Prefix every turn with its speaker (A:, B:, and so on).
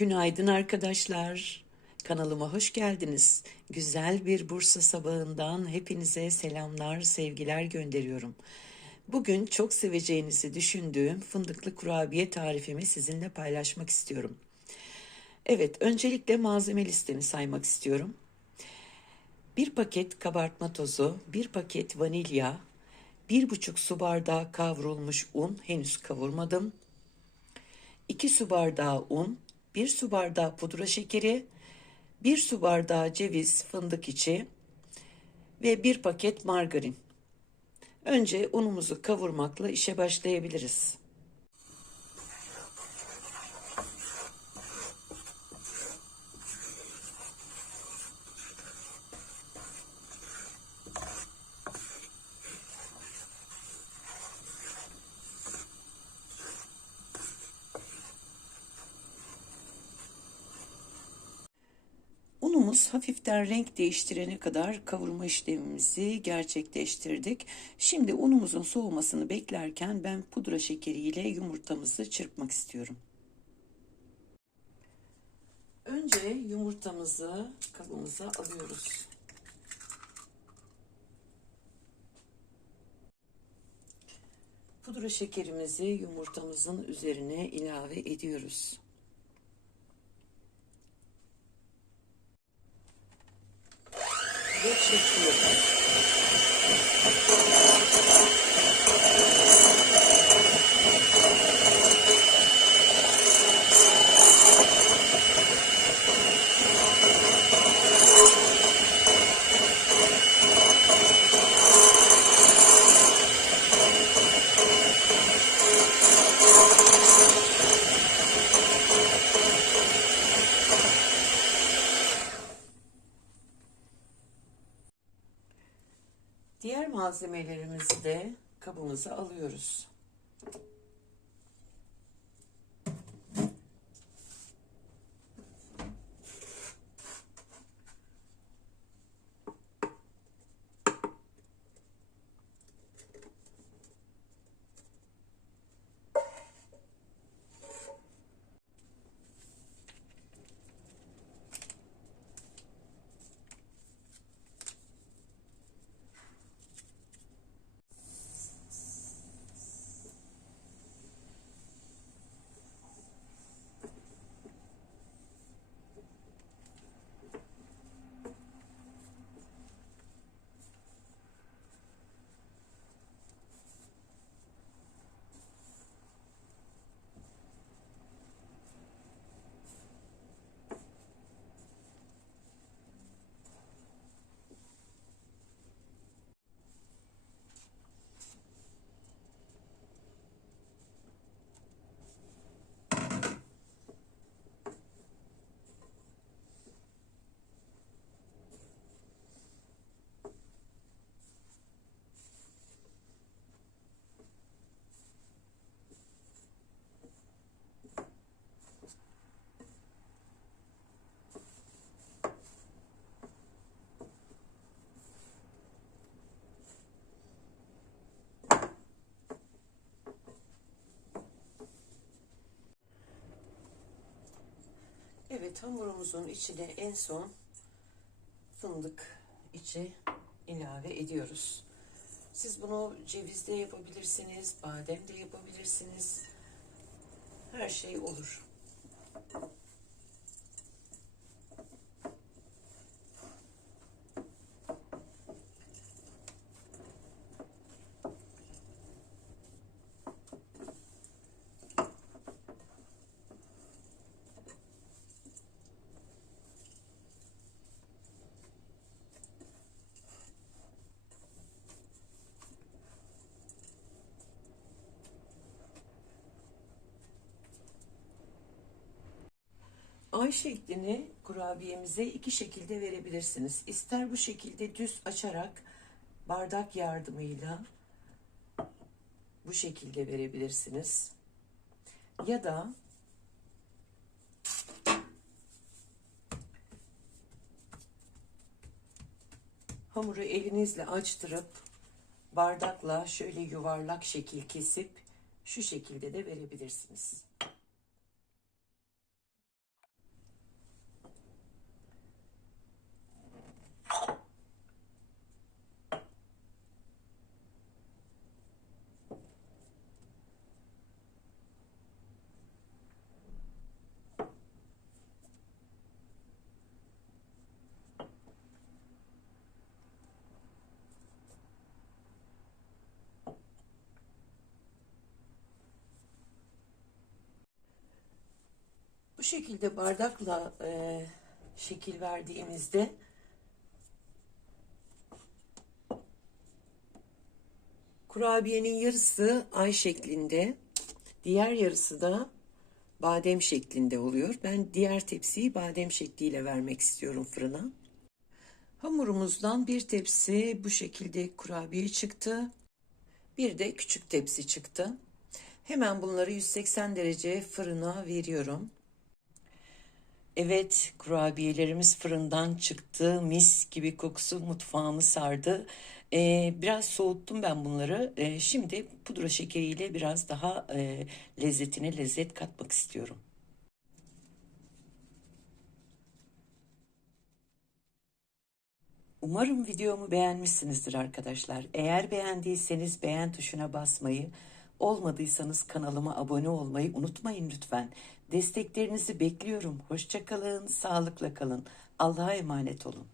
A: Günaydın arkadaşlar. Kanalıma hoş geldiniz. Güzel bir Bursa sabahından hepinize selamlar, sevgiler gönderiyorum. Bugün çok seveceğinizi düşündüğüm fındıklı kurabiye tarifimi sizinle paylaşmak istiyorum. Evet, öncelikle malzeme listemi saymak istiyorum. Bir paket kabartma tozu, bir paket vanilya, bir buçuk su bardağı kavrulmuş un, henüz kavurmadım. 2 su bardağı un, 1 su bardağı pudra şekeri, 1 su bardağı ceviz fındık içi ve 1 paket margarin. Önce unumuzu kavurmakla işe başlayabiliriz. Unumuz hafiften renk değiştirene kadar kavurma işlemimizi gerçekleştirdik. Şimdi unumuzun soğumasını beklerken ben pudra şekeriyle yumurtamızı çırpmak istiyorum. Önce yumurtamızı kabımıza alıyoruz. Pudra şekerimizi yumurtamızın üzerine ilave ediyoruz. Ve çırpıyorum. Diğer malzemelerimizi de kabımıza alıyoruz. Evet hamurumuzun içine en son fındık içi ilave ediyoruz. Siz bunu cevizde yapabilirsiniz, badem de yapabilirsiniz. Her şey olur. Ay şeklini kurabiyemize iki şekilde verebilirsiniz. İster bu şekilde düz açarak bardak yardımıyla bu şekilde verebilirsiniz. Ya da hamuru elinizle açtırıp bardakla şöyle yuvarlak şekil kesip şu şekilde de verebilirsiniz. Şekilde bardakla e, şekil verdiğimizde kurabiyenin yarısı ay şeklinde, diğer yarısı da badem şeklinde oluyor. Ben diğer tepsiyi badem şekliyle vermek istiyorum fırına. Hamurumuzdan bir tepsi bu şekilde kurabiye çıktı. Bir de küçük tepsi çıktı. Hemen bunları 180 derece fırına veriyorum. Evet, kurabiyelerimiz fırından çıktı. Mis gibi kokusu mutfağımı sardı. Ee, biraz soğuttum ben bunları. Ee, şimdi pudra şekeriyle biraz daha e, lezzetine lezzet katmak istiyorum. Umarım videomu beğenmişsinizdir arkadaşlar. Eğer beğendiyseniz beğen tuşuna basmayı, olmadıysanız kanalıma abone olmayı unutmayın lütfen. Desteklerinizi bekliyorum. Hoşçakalın, sağlıkla kalın. Allah'a emanet olun.